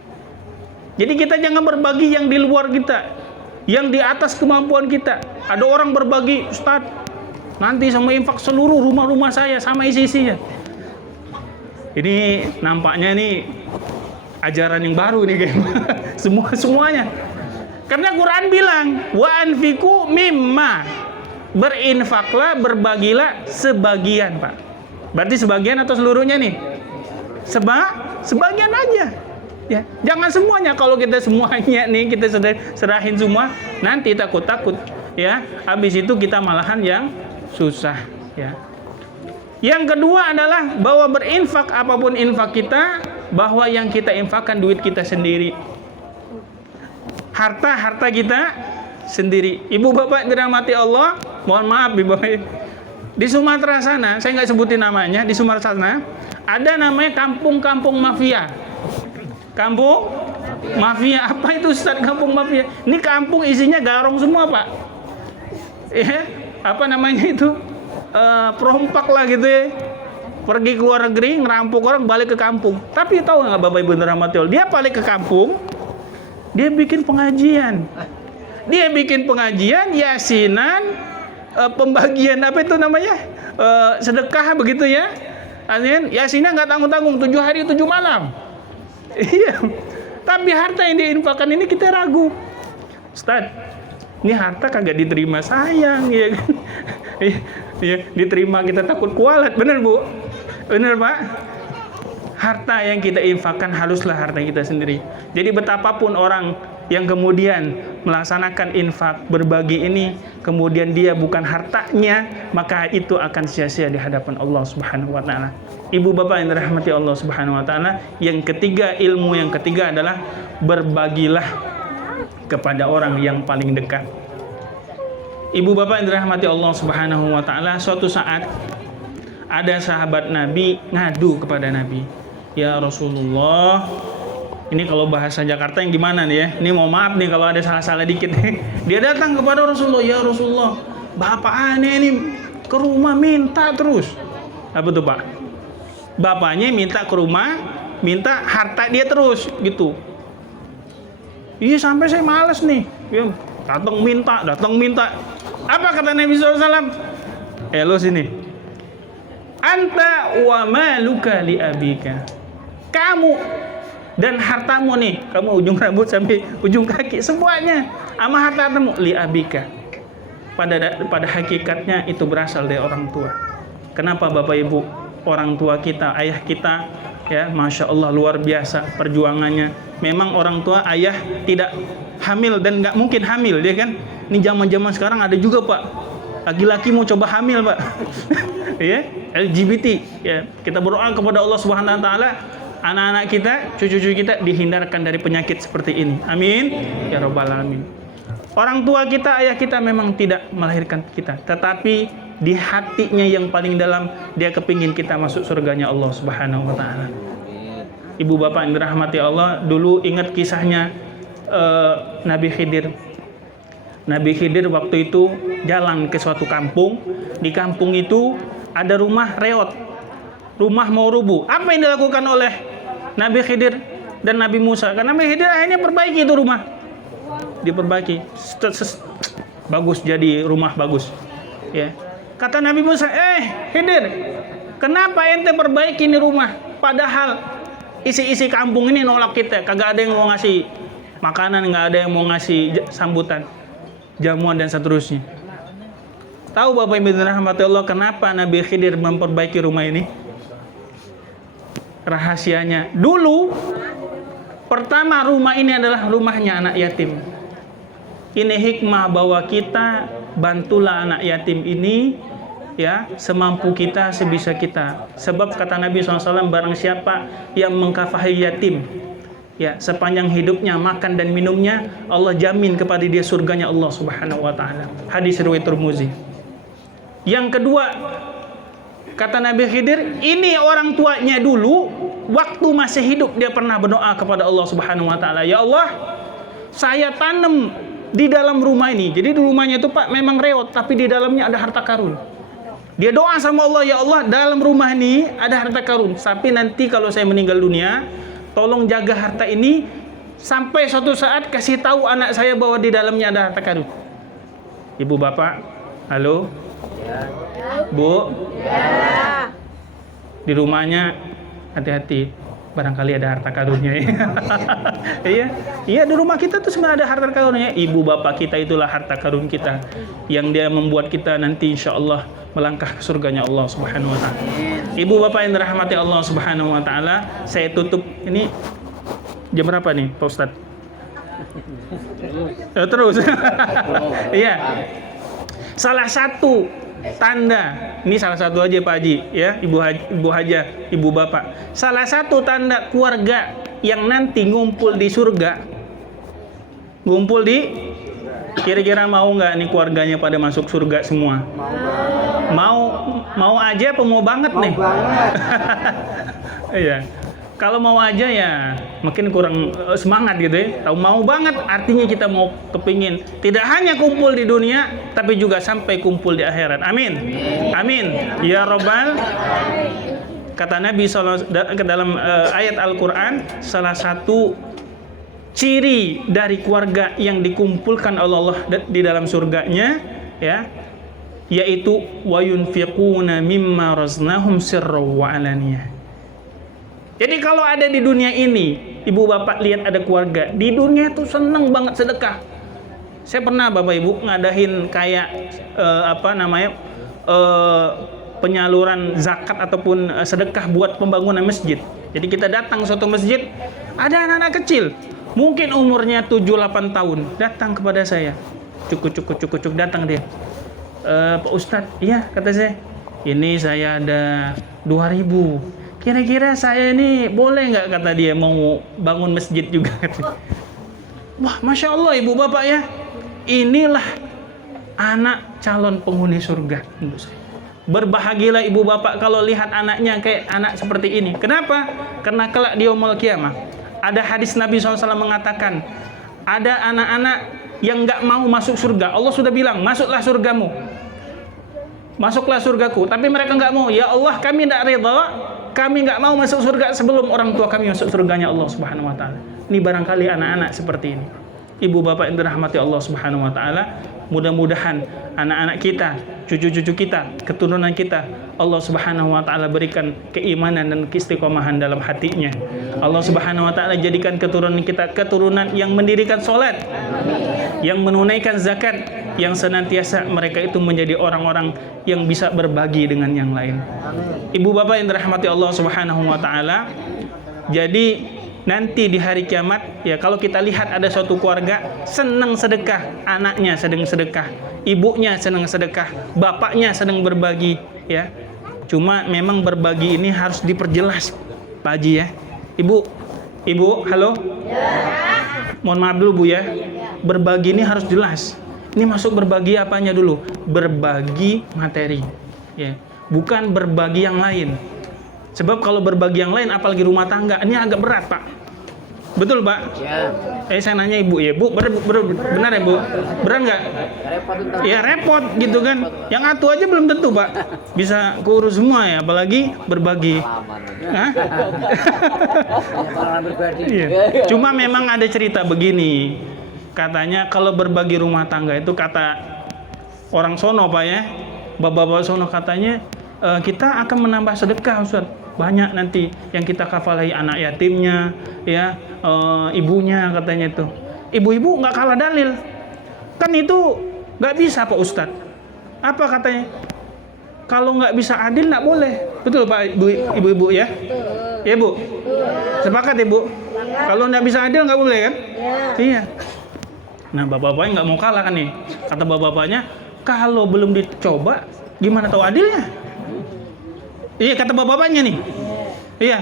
Jadi kita jangan berbagi yang di luar kita, yang di atas kemampuan kita. Ada orang berbagi, Ustaz, nanti sama infak seluruh rumah-rumah saya sama isi-isinya. Ini nampaknya nih ajaran yang baru nih kayak semuanya. Karena Quran bilang, wa anfiqu mimma, berinfaklah, berbagilah sebagian, Pak. Berarti sebagian atau seluruhnya nih? Sebagian aja. Ya, jangan semuanya. Kalau kita semuanya nih kita serahin semua, nanti takut ya. Habis itu kita malahan yang susah ya. Yang kedua adalah bahwa berinfak, apapun infak kita, bahwa yang kita infakkan duit kita sendiri. Harta kita sendiri. Ibu bapak dirahmati Allah, mohon maaf ibu bapak. Di Sumatera sana, saya nggak sebutin namanya, di Sumatera sana ada namanya kampung-kampung mafia. Kampung mafia, apa itu Ustaz kampung mafia? Ini kampung isinya garong semua Pak. Apa namanya itu? Perompak lah gitu ya. Pergi ke luar negeri, ngerampok orang, balik ke kampung. Tapi tahu nggak Bapak Ibu dirahmati Allah? Dia balik ke kampung, dia bikin pengajian. Dia bikin pengajian, yasinan, pembagian apa itu namanya? Sedekah begitu ya. Yasinnya nggak tanggung-tanggung, 7 hari 7 malam. Iya. Tapi harta yang diinfakkan ini kita ragu. Ustaz, ini harta kagak diterima sayang ya kan? Iya, diterima kita takut kualat, bener Bu? Bener Pak? Harta yang kita infakkan haruslah harta kita sendiri. Jadi betapapun orang yang kemudian melaksanakan infak berbagi ini, kemudian dia bukan hartanya, maka itu akan sia-sia di hadapan Allah Subhanahu wa taala. Ibu bapak yang dirahmati Allah Subhanahu wa taala, yang ketiga, ilmu yang ketiga adalah berbagilah kepada orang yang paling dekat. Ibu bapak yang dirahmati Allah Subhanahu wa taala, suatu saat ada sahabat Nabi ngadu kepada Nabi, "Ya Rasulullah," ini kalau bahasa Jakarta yang gimana nih ya? Ini mau maaf nih kalau ada salah-salah dikit. Dia datang kepada Rasulullah, "Ya Rasulullah, bapak aneh ini ke rumah minta terus." Apa tuh Pak? Bapaknya minta ke rumah, minta harta dia terus gitu. Iya, sampai saya males nih. Datang minta. Apa kata Nabi SAW? Lo sini. Anta wa maluka li abika. Kamu dan hartamu nih, kamu ujung rambut sampai ujung kaki semuanya sama hartamu li abika. Pada hakikatnya itu berasal dari orang tua. Kenapa Bapak Ibu? Orang tua kita, ayah kita, ya, Masya Allah luar biasa perjuangannya. Memang orang tua ayah tidak hamil dan nggak mungkin hamil, dia kan. Ini zaman-zaman sekarang ada juga Pak, laki-laki mau coba hamil Pak. Ya, LGBT. Ya, kita berdoa kepada Allah Subhanahu Wa Taala, anak-anak kita, cucu-cucu kita dihindarkan dari penyakit seperti ini. Amin. Ya Rabbal Alamin. Orang tua kita, ayah kita memang tidak melahirkan kita, tetapi di hatinya yang paling dalam dia kepingin kita masuk surganya Allah Subhanahu Wa Taala. Ibu bapak yang dirahmati Allah, dulu ingat kisahnya Nabi Khidir. Nabi Khidir waktu itu jalan ke suatu kampung. Di kampung itu ada rumah reot, rumah mau rubuh. Apa yang dilakukan oleh Nabi Khidir dan Nabi Musa? Karena Nabi Khidir akhirnya perbaiki itu rumah, diperbaiki, bagus, jadi rumah bagus. Ya, kata Nabi Musa, Khidir, kenapa ente perbaiki ini rumah? Padahal isi-isi kampung ini nolak kita, kagak ada yang mau ngasih makanan, nggak ada yang mau ngasih sambutan, jamuan dan seterusnya. Tahu Bapak Ibu rahmati Allah kenapa Nabi Khidir memperbaiki rumah ini? Rahasianya, dulu pertama rumah ini adalah rumahnya anak yatim. Ini hikmah bahwa kita bantulah anak yatim ini, ya, semampu kita, sebisa kita. Sebab kata Nabi SAW, barang siapa yang mengkafahi yatim, ya, sepanjang hidupnya, makan dan minumnya, Allah jamin kepada dia surganya Allah Subhanahu Wa Taala. Hadis riwayat Tirmizi. Yang kedua, kata Nabi Khidir, ini orang tuanya dulu waktu masih hidup dia pernah berdoa kepada Allah Subhanahu Wa Taala, "Ya Allah, saya tanam di dalam rumah ini." Jadi di rumahnya itu Pak memang reot, tapi di dalamnya ada harta karun. Dia doa sama Allah, "Ya Allah, dalam rumah ini ada harta karun. Tapi nanti kalau saya meninggal dunia, tolong jaga harta ini sampai suatu saat kasih tahu anak saya bahwa di dalamnya ada harta karun." Ibu bapak, halo, Bu, di rumahnya hati-hati, barangkali ada harta karunnya. Iya, di rumah kita tuh sebenarnya ada harta karunnya. Ibu bapak kita itulah harta karun kita, yang dia membuat kita nanti insya Allah melangkah ke surganya Allah Subhanahu Wa Taala. Ibu bapak yang dirahmati Allah Subhanahu Wa Taala, saya tutup ini jam berapa nih Pak Ustadz? Terus. Iya. Salah satu tanda, ini salah satu aja Pak Haji, ya, Ibu Haja, Ibu Bapak. Salah satu tanda keluarga yang nanti ngumpul di surga, ngumpul di Kira-kira mau nggak nih keluarganya pada masuk surga semua? Mau aja apa mau banget nih? Mau banget. Iya. Kalau mau aja ya mungkin kurang semangat gitu ya. Tahu mau banget artinya kita mau kepingin tidak hanya kumpul di dunia tapi juga sampai kumpul di akhirat. Amin. Amin. Ya Rabbal. Kata Nabi SAW dalam ayat Al-Quran, salah satu ciri dari keluarga yang dikumpulkan oleh Allah di dalam surganya ya, yaitu wa yunfiquna mimma raznahum sirran wa alaniyah. Jadi kalau ada di dunia ini, ibu bapak lihat ada keluarga di dunia itu seneng banget sedekah. Saya pernah bapak ibu ngadahin kayak penyaluran zakat ataupun sedekah buat pembangunan masjid. Jadi kita datang suatu masjid, ada anak-anak kecil, mungkin umurnya 7-8 tahun, datang kepada saya. Cuk datang dia. Pak Ustadz, iya kata saya, ini saya ada 2.000. Kira-kira saya ini boleh nggak, kata dia, mau bangun masjid juga. Wah, Masya Allah ibu bapak ya, inilah anak calon penghuni surga menurut saya. Berbahagialah ibu bapak kalau lihat anaknya kayak anak seperti ini. Kenapa? Karena kelak di yaumul qiyamah ada hadis Nabi SAW mengatakan, ada anak-anak yang nggak mau masuk surga. Allah sudah bilang, masuklah surgamu, masuklah surgaku, tapi mereka nggak mau. Ya Allah, kami tidak ridha, kami nggak mau masuk surga sebelum orang tua kami masuk surganya Allah Subhanahu Wa Taala. Ini barangkali anak-anak seperti ini. Ibu bapak yang dirahmati Allah Subhanahu Wa Taala, mudah-mudahan anak-anak kita, cucu-cucu kita, keturunan kita, Allah Subhanahu Wa Taala berikan keimanan dan keistiqomahan dalam hatinya. Allah Subhanahu Wa Taala jadikan keturunan kita keturunan yang mendirikan sholat, yang menunaikan zakat, yang senantiasa mereka itu menjadi orang-orang yang bisa berbagi dengan yang lain. Ibu bapak yang dirahmati Allah Subhanahu Wa Taala, jadi nanti di hari kiamat ya, kalau kita lihat ada suatu keluarga senang sedekah, anaknya sedang sedekah, ibunya senang sedekah, bapaknya sedang berbagi ya. Cuma memang berbagi ini harus diperjelas Pak Haji ya. Ibu, halo ya. Mohon maaf dulu Bu ya, berbagi ini harus jelas. Ini masuk berbagi apanya dulu? Berbagi materi ya, bukan berbagi yang lain. Sebab kalau berbagi yang lain, apalagi rumah tangga, ini agak berat Pak. Betul Pak? Ya. Saya nanya Ibu ya, Bu, benar ya Bu? Berat nggak? Ya repot gitu kan. Yang atu aja belum tentu Pak bisa kurus semua ya, apalagi berbagi. Hah? Iya. Cuma memang ada cerita begini. Katanya kalau berbagi rumah tangga itu, kata orang sono Pak ya, bapak-bapak sono, katanya kita akan menambah sedekah Ustaz. Banyak nanti yang kita kafalahi anak yatimnya ya, ibunya katanya itu. Ibu-ibu nggak kalah dalil. Kan itu nggak bisa Pak Ustadz. Apa katanya? Kalau nggak bisa adil nggak boleh. Betul Pak Ibu-ibu ya? Ya Bu? Sepakat Ibu? Kalau nggak bisa adil nggak boleh kan? Iya. Nah bapak-bapaknya nggak mau kalah kan nih. Kata bapak-bapaknya, kalau belum dicoba gimana tahu adilnya? Iya kata bapak-bapaknya nih. Iya.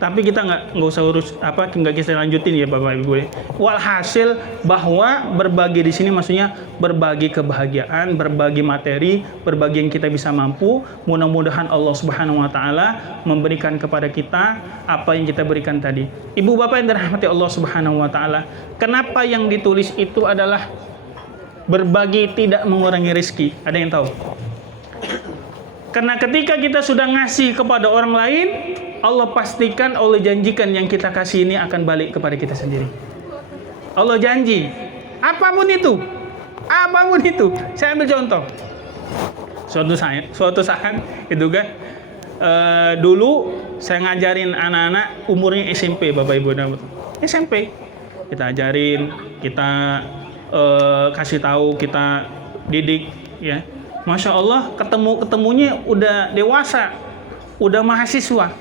Tapi kita nggak usah urus nggak kita lanjutin ya Bapak Ibu. Walhasil bahwa berbagi di sini maksudnya berbagi kebahagiaan, berbagi materi, berbagi yang kita bisa mampu. Mudah-mudahan Allah Subhanahu Wa Taala memberikan kepada kita apa yang kita berikan tadi. Ibu bapak yang dirahmati Allah Subhanahu Wa Taala, kenapa yang ditulis itu adalah berbagi tidak mengurangi rezeki? Ada yang tahu? Karena ketika kita sudah ngasih kepada orang lain, Allah pastikan, Allah janjikan yang kita kasih ini akan balik kepada kita sendiri. Allah janji, apapun itu, saya ambil contoh. Suatu saat itu kan, dulu saya ngajarin anak-anak umurnya SMP, Bapak Ibu, SMP. Kita ajarin, kita kasih tahu, kita didik, ya. Masya Allah, ketemunya udah dewasa, udah mahasiswa.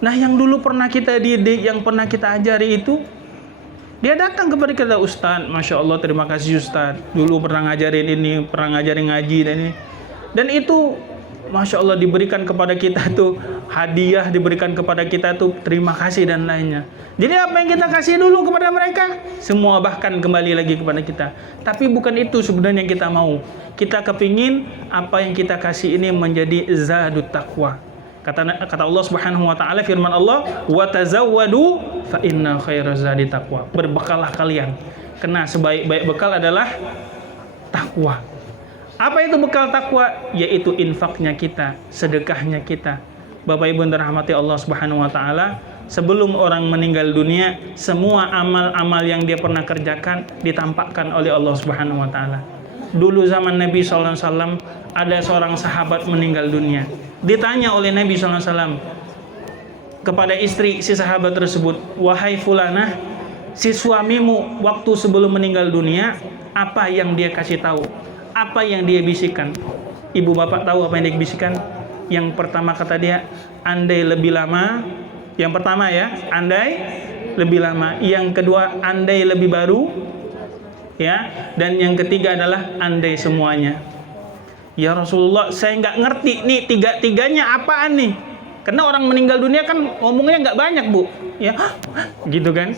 Nah, yang dulu pernah kita didik, yang pernah kita ajari itu, dia datang kepada kita, Ustaz, Masya Allah, terima kasih Ustaz. Dulu pernah ngajarin ini, pernah ngajarin ngaji dan ini. Dan itu Masya Allah diberikan kepada kita tuh hadiah, diberikan kepada kita tuh terima kasih dan lainnya. Jadi apa yang kita kasih dulu kepada mereka, semua bahkan kembali lagi kepada kita. Tapi bukan itu sebenarnya yang kita mau. Kita kepingin apa yang kita kasih ini menjadi zadut taqwa. Kata Allah Subhanahu wa taala, firman Allah, "Wa tazawwadu fa inna khairaz zadi taqwa." Berbekallah kalian. Karena sebaik-baik bekal adalah takwa. Apa itu bekal takwa? Yaitu infaknya kita, sedekahnya kita. Bapak Ibu yang dirahmati Allah Subhanahu wa taala, sebelum orang meninggal dunia, semua amal-amal yang dia pernah kerjakan ditampakkan oleh Allah Subhanahu wa taala. Dulu zaman Nabi sallallahu alaihi wasallam ada seorang sahabat meninggal dunia. Ditanya oleh Nabi sallallahu alaihi wasallam kepada istri si sahabat tersebut, "Wahai fulanah, si suamimu waktu sebelum meninggal dunia, apa yang dia kasih tahu? Apa yang dia bisikan?" Ibu bapak tahu apa yang dia bisikan? Yang pertama kata dia, andai lebih lama. Yang pertama ya, andai lebih lama. Yang kedua, andai lebih baru. Ya, dan yang ketiga adalah andai semuanya. Ya Rasulullah, saya nggak ngerti nih tiga-tiganya apaan nih? Karena orang meninggal dunia kan ngomongnya nggak banyak, Bu. Ya, gitu kan?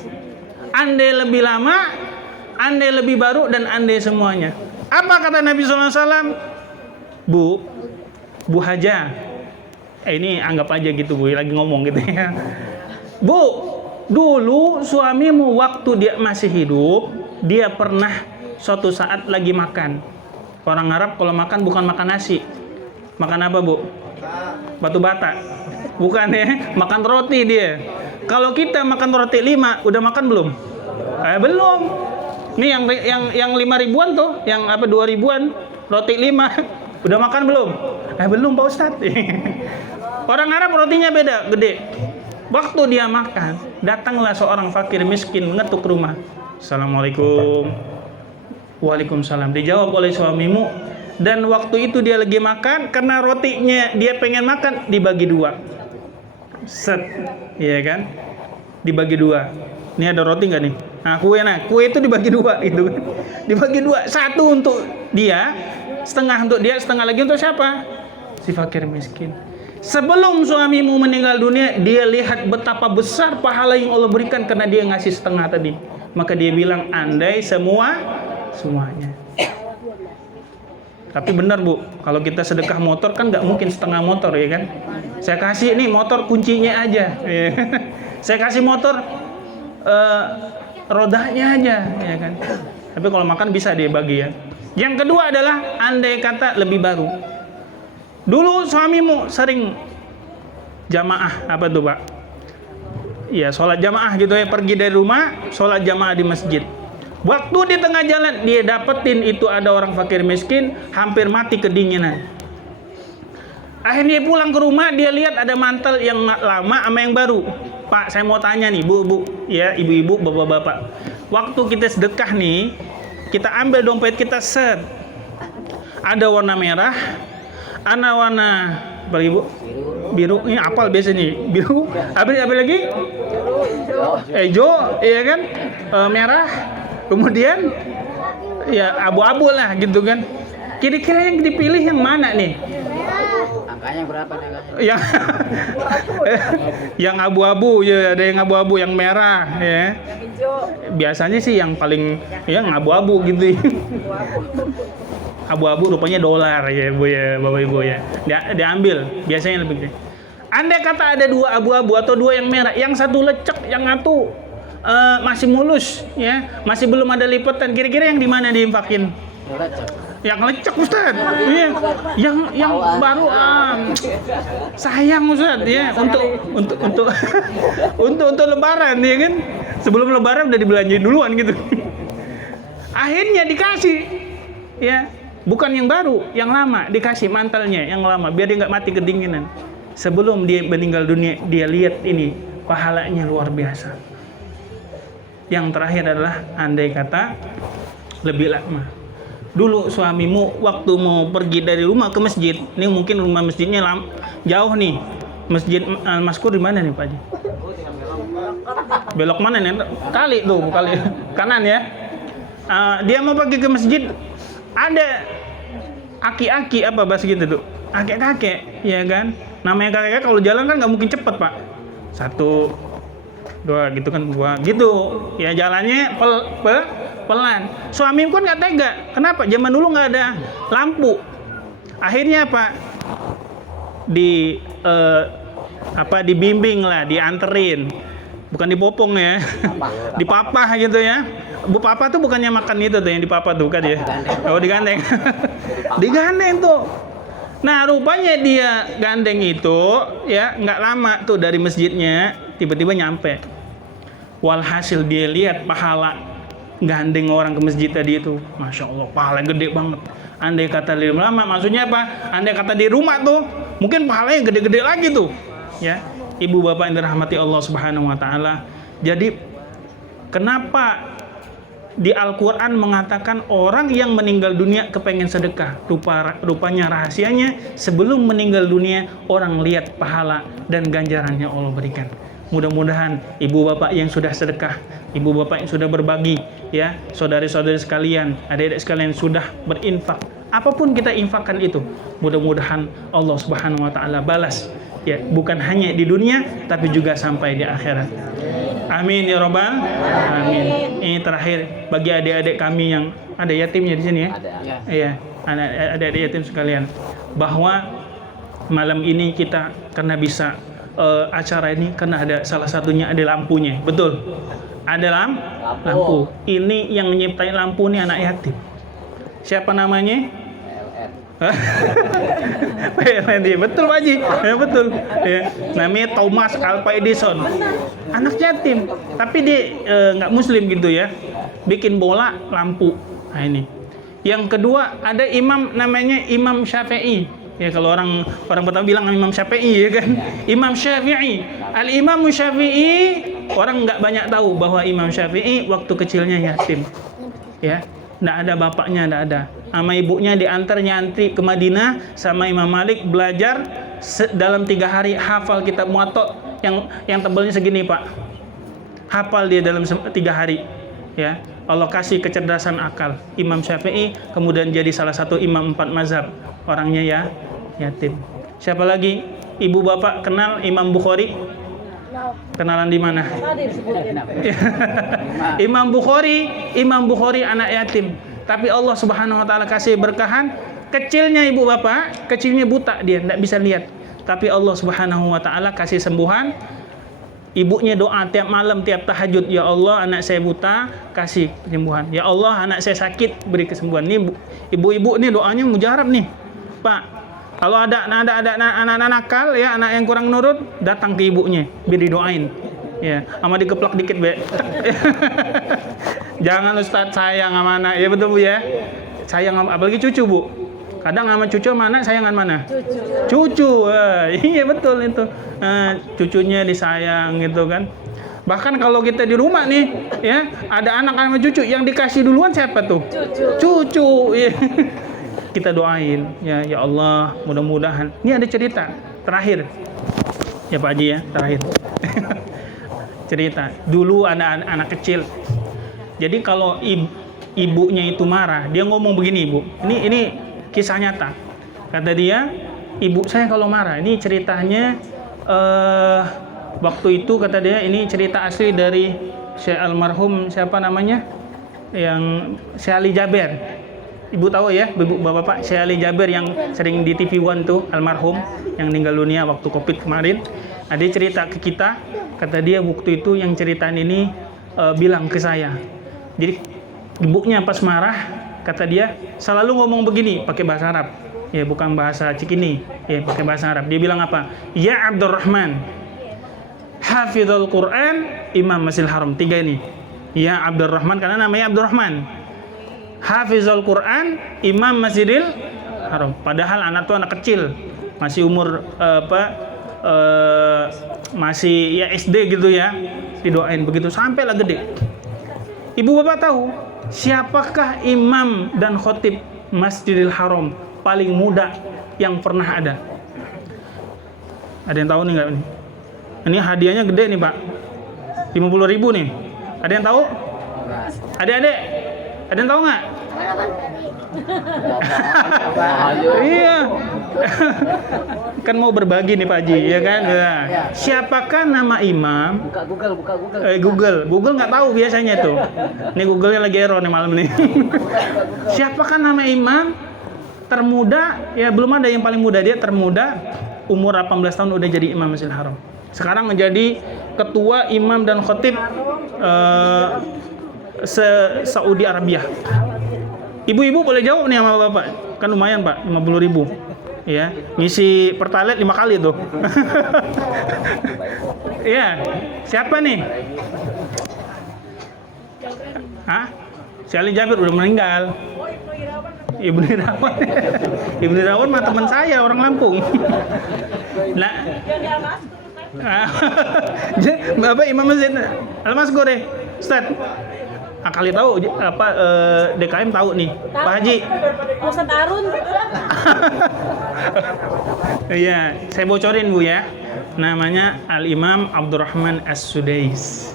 Andai lebih lama, andai lebih baru, dan andai semuanya. Apa kata Nabi SAW? Bu Haja, ini anggap aja gitu Bu, lagi ngomong gitu ya. Bu, dulu suamimu waktu dia masih hidup, dia pernah suatu saat lagi makan. Orang Arab kalau makan bukan makan nasi. Makan apa Bu? Batu bata. Bukan ya, makan roti dia. Kalau kita makan roti 5, udah makan belum? Belum. Nih yang 5 ribuan tuh, yang 2 ribuan, roti 5. Udah makan belum? Belum Pak Ustadz. Orang Arab rotinya beda, gede. Waktu dia makan, datanglah seorang fakir miskin ngetuk rumah. Assalamualaikum. Waalaikumsalam. Dijawab oleh suamimu. Dan waktu itu dia lagi makan, karena rotinya dia pengen makan, dibagi 2. Set, iya kan? Dibagi 2. Ini ada roti nggak nih? Kue itu dibagi 2 gitu kan? Dibagi 2, 1 untuk dia, setengah untuk dia, setengah lagi untuk siapa? Si fakir miskin. Sebelum suamimu meninggal dunia, dia lihat betapa besar pahala yang Allah berikan karena dia ngasih setengah tadi. Maka dia bilang, andai semuanya. Tapi benar Bu, kalau kita sedekah motor kan nggak mungkin setengah motor ya kan? Saya kasih nih motor kuncinya aja, ya. Saya kasih motor rodanya aja, ya kan? Tapi kalau makan bisa dia bagi ya. Yang kedua adalah andai kata lebih baru. Dulu suamimu sering jamaah, apa tuh Pak? Ya sholat jamaah gitu ya, pergi dari rumah, sholat jamaah di masjid. Waktu di tengah jalan dia dapetin itu ada orang fakir miskin hampir mati kedinginan. Akhirnya pulang ke rumah, dia lihat ada mantel yang lama sama yang baru. Pak, saya mau tanya nih, Bu, ya ibu-ibu, bapak-bapak. Waktu kita sedekah nih, kita ambil dompet kita set. Ada warna merah, ada warna apa lagi Bu? Biru. Ini apal biasanya biru. Apa lagi? Hijau, iya kan? Merah. Kemudian ya abu-abu lah gitu kan. Kira-kira yang dipilih yang mana nih? Angkanya berapa nih? Yang abu-abu ya, ada yang abu-abu, yang merah ya. Biasanya sih yang paling yang abu-abu gitu. Abu-abu rupanya dolar ya Bu ya, Bapak Ibu ya. Diambil biasanya lebih gede. Andai kata ada 2 abu-abu atau 2 yang merah, yang satu lecek, yang satu masih mulus ya, masih belum ada lipatan. Kira-kira yang di mana diinfakin? Yang lecek Ustaz. Iya. Yang baru sayang Ustaz ya, untuk lebaran ya kan. Sebelum lebaran udah dibelanjain duluan gitu. Akhirnya dikasih ya, bukan yang baru, yang lama dikasih mantelnya yang lama biar dia nggak mati kedinginan. Sebelum dia meninggal dunia, dia lihat ini pahalanya luar biasa. Yang terakhir adalah andai kata lebih lama. Dulu suamimu waktu mau pergi dari rumah ke masjid, ini mungkin rumah masjidnya jauh nih. Masjid Al-Maskur di mana nih Pak Haji? Belok mana nih? Kali kanan ya. Dia mau pergi ke masjid, ada aki-aki apa bahasa gitu tuh? kakek-kakek, ya kan? Namanya kakek kalau jalan kan nggak mungkin cepet Pak. 1, 2 gitu kan, 2 gitu. Ya jalannya pelan. Suami pun nggak tega. Kenapa? Zaman dulu nggak ada lampu. Akhirnya apa? Dibimbing lah, dianterin. Bukan dipopong ya. Dipapah gitu ya. Bu papa tuh bukannya makan itu tuh yang dipapah tuh kan ya. Oh, digandeng. Digandeng tuh. Nah, rupanya dia gandeng itu ya nggak lama tuh dari masjidnya tiba-tiba nyampe. Walhasil dia lihat pahala gandeng orang ke masjid tadi itu. Masya Allah, pahala gede banget. Andai kata di lama, maksudnya apa? Andai kata di rumah tuh, mungkin pahalanya gede-gede lagi tuh. Ya, ibu bapak yang dirahmati Allah Subhanahu Wa Taala. Jadi, kenapa di Al-Quran mengatakan orang yang meninggal dunia kepengen sedekah? Rupanya rahasianya sebelum meninggal dunia orang lihat pahala dan ganjarannya Allah berikan. Mudah-mudahan ibu bapak yang sudah sedekah, ibu bapak yang sudah berbagi, ya, saudari-saudari sekalian, adik-adik sekalian sudah berinfak. Apapun kita infakkan itu, mudah-mudahan Allah Subhanahu Wa Taala balas, ya, bukan hanya di dunia tapi juga sampai di akhirat. Amin ya robbal amin. Ini terakhir bagi adik-adik kami yang ada yatimnya di sini ya. Iya, adik-adik yatim sekalian, bahwa malam ini kita karena bisa acara ini karena ada salah satunya ada lampunya. Betul. Ada lampu. Ini yang nyiptain lampu ini anak yatim. Siapa namanya? Betul Pak Haji, ya betul. Ya. Namanya Thomas Alva Edison, anak yatim, tapi dia nggak Muslim gitu ya. Bikin bola lampu. Nah ini. Yang kedua ada imam namanya Imam Syafi'i. Ya kalau orang pertama bilang Imam Syafi'i ya kan. Imam Syafi'i. Al Imam Syafi'i orang nggak banyak tahu bahwa Imam Syafi'i waktu kecilnya yatim. Ya. Nggak ada bapaknya, nggak ada. Sama ibunya diantar nyantri ke Madinah sama Imam Malik belajar dalam 3 hari hafal kitab Muwatta yang tebalnya segini Pak. Hafal dia dalam 3 hari. Ya, Allah kasih kecerdasan akal. Imam Syafi'i kemudian jadi salah satu imam 4 mazhab. Orangnya ya yatim. Siapa lagi? Ibu bapak kenal Imam Bukhari? Kenalan di mana? Imam Bukhari anak yatim. Tapi Allah Subhanahu Wa Taala kasih berkahan. Kecilnya ibu bapak, kecilnya buta dia, tidak bisa lihat. Tapi Allah Subhanahu Wa Taala kasih sembuhan. Ibunya doa tiap malam, tiap tahajud, ya Allah anak saya buta, kasih kesembuhan. Ya Allah anak saya sakit, beri kesembuhan. Nih ibu-ibu nih doanya mujarab nih, Pak. Kalau ada anak-anak nakal ya, anak yang kurang nurut, datang ke ibunya, biar didoain. Ya, sama dikeplak dikit, Be. Jangan Ustadz sayang sama anak. Ya betul Bu ya. Sayang apalagi cucu, Bu. Kadang sama cucu sama anak sayangan mana? Cucu. Iya betul itu. Cucunya disayang gitu kan. Bahkan kalau kita di rumah nih, ya, ada anak sama cucu yang dikasih duluan siapa tuh? Cucu. Ya. Kita doain, ya Allah, mudah-mudahan. Ini ada cerita terakhir. Ya Pak Haji ya, terakhir. Cerita. Dulu ada anak kecil. Jadi kalau ibunya itu marah, dia ngomong begini, Ibu. Ini kisah nyata. Kata dia, ibu saya kalau marah, ini ceritanya waktu itu kata dia ini cerita asli dari Syekh almarhum siapa namanya? Yang Syekh Ali Jaber. Ibu tahu ya, Bapak Syekh Ali Jaber yang sering di TV One tuh, almarhum yang meninggal dunia waktu Covid kemarin. Ada cerita ke kita, kata dia waktu itu yang ceritaan ini bilang ke saya. Jadi ibunya pas marah, kata dia selalu ngomong begini pakai bahasa Arab. Ya bukan bahasa Cikini, ya pakai bahasa Arab. Dia bilang apa? Ya Abdurrahman, Hafizul Quran, Imam Masjidil Haram. 3 ini. Ya Abdurrahman karena namanya Abdurrahman. Hafizul Quran, Imam Masjidil Haram. Padahal anak tuh anak kecil, masih umur masih ya SD gitu ya. Didoain begitu sampailah gede. Ibu bapak tahu siapakah imam dan khotib Masjidil Haram paling muda yang pernah ada? Ada yang tahu nih nggak? Ini hadiahnya gede nih Pak, 50.000 nih. Ada yang tahu? Adik-adik, ada yang tahu nggak? Iya. Kan mau berbagi nih Pak Haji, ya kan? Nah, siapakah nama imam? Buka Google. Google nggak tahu biasanya tuh. Nih Google-nya lagi error nih malam nih. Siapakah nama imam termuda? Ya belum ada yang paling muda, dia termuda, umur 18 tahun udah jadi imam Masjidil Haram. Sekarang menjadi ketua imam dan khatib Saudi Arabia. Ibu-ibu boleh jawab nih sama Bapak. Kan lumayan Pak, 50.000. Ya, ngisi pertalite 5 kali tuh. Iya, siapa nih? Hah? Si Ali Jabir udah meninggal. Ibnu Irawan. Ibnu Irawan mah teman saya, orang Lampung. Nah, Bapak Imam Masjid Al-Masgur deh, Ustaz. Kali tahu apa DKM tahu nih, Pak Haji. Ustaz Arun. Iya, saya bocorin Bu ya. Namanya Al-Imam Abdurrahman As-Sudais.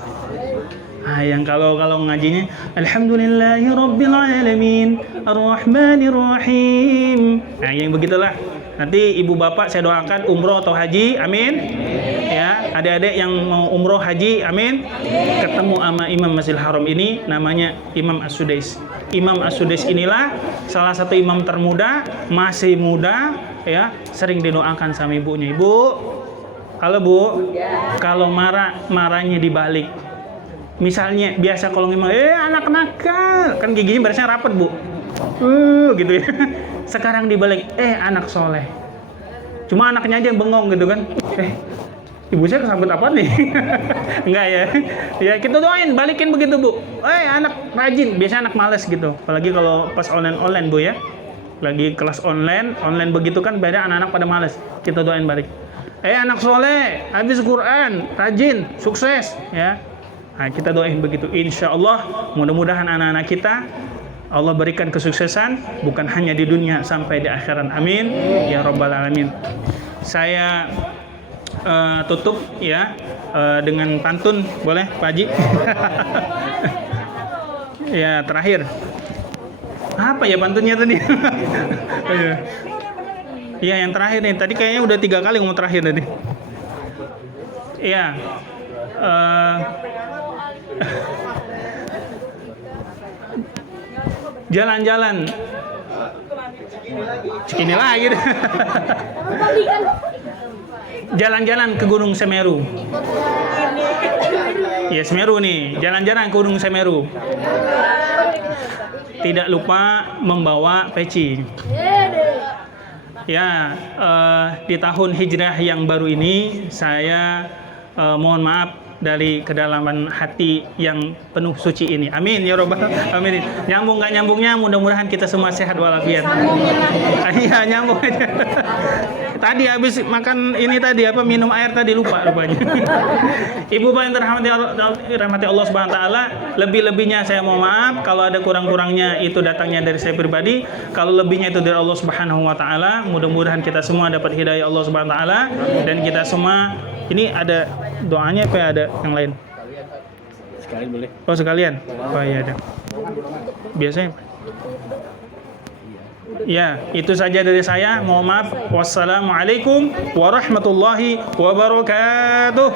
Yang kalau ngajinya Alhamdulillahirabbil alamin Arrahmanirrahim. Nah, yang begitulah. Nanti ibu bapak saya doakan umroh atau haji, amin. Ya, adik-adik yang mau umroh haji, amin. Ketemu sama Imam Masjidil Haram ini namanya Imam As-Sudais. Imam As-Sudais inilah salah satu imam termuda, masih muda, ya, sering didoakan sama ibunya. Ibu, halo Bu, kalau marahnya dibalik. Misalnya biasa kalau ngomong, anak nakal, kan giginya barisnya rapet Bu, gitu ya. Sekarang dibalik, anak soleh. Cuma anaknya aja yang bengong gitu kan. Ibu saya kesambet apa nih? Enggak ya. Ya kita doain, balikin begitu Bu. Anak rajin, biasanya anak males gitu. Apalagi kalau pas online Bu ya. Lagi kelas online begitu kan beda anak-anak pada males. Kita doain balik. Anak soleh, habis Quran, rajin, sukses ya. Nah, kita doain begitu. Insya Allah mudah-mudahan anak-anak kita Allah berikan kesuksesan bukan hanya di dunia sampai di akhirat. Amin ya rabbal alamin. Saya tutup ya dengan pantun, boleh Pak Haji? Ya terakhir. Apa ya pantunnya tadi? Iya yang terakhir nih. Tadi kayaknya udah 3 kali ngomong terakhir tadi. Iya. Jalan-jalan segini lagi deh. Jalan-jalan ke Gunung Semeru. Ya Semeru nih, jalan-jalan ke Gunung Semeru. Tidak lupa membawa peci. Ya, di tahun hijrah yang baru ini saya mohon maaf dari kedalaman hati yang penuh suci ini. Amin ya robbal alamin. Nyambung nggak nyambungnya, mudah-mudahan kita semua sehat walafiat. Iya nyambung aja. Tadi habis makan ini tadi minum air tadi rupanya. Ibu bapak yang dirahmati Allah Subhanahu wa taala, lebih-lebihnya saya mohon maaf. Kalau ada kurang-kurangnya itu datangnya dari saya pribadi. Kalau lebihnya itu dari Allah Subhanahu wa taala. Mudah-mudahan kita semua dapat hidayah Allah Subhanahu wa taala dan kita semua ini ada doanya apa ada yang lain? Sekalian boleh. Oh sekalian? Oh iya ada. Biasanya. Ya, itu saja dari saya. Mohon maaf. Wassalamualaikum warahmatullahi wabarakatuh.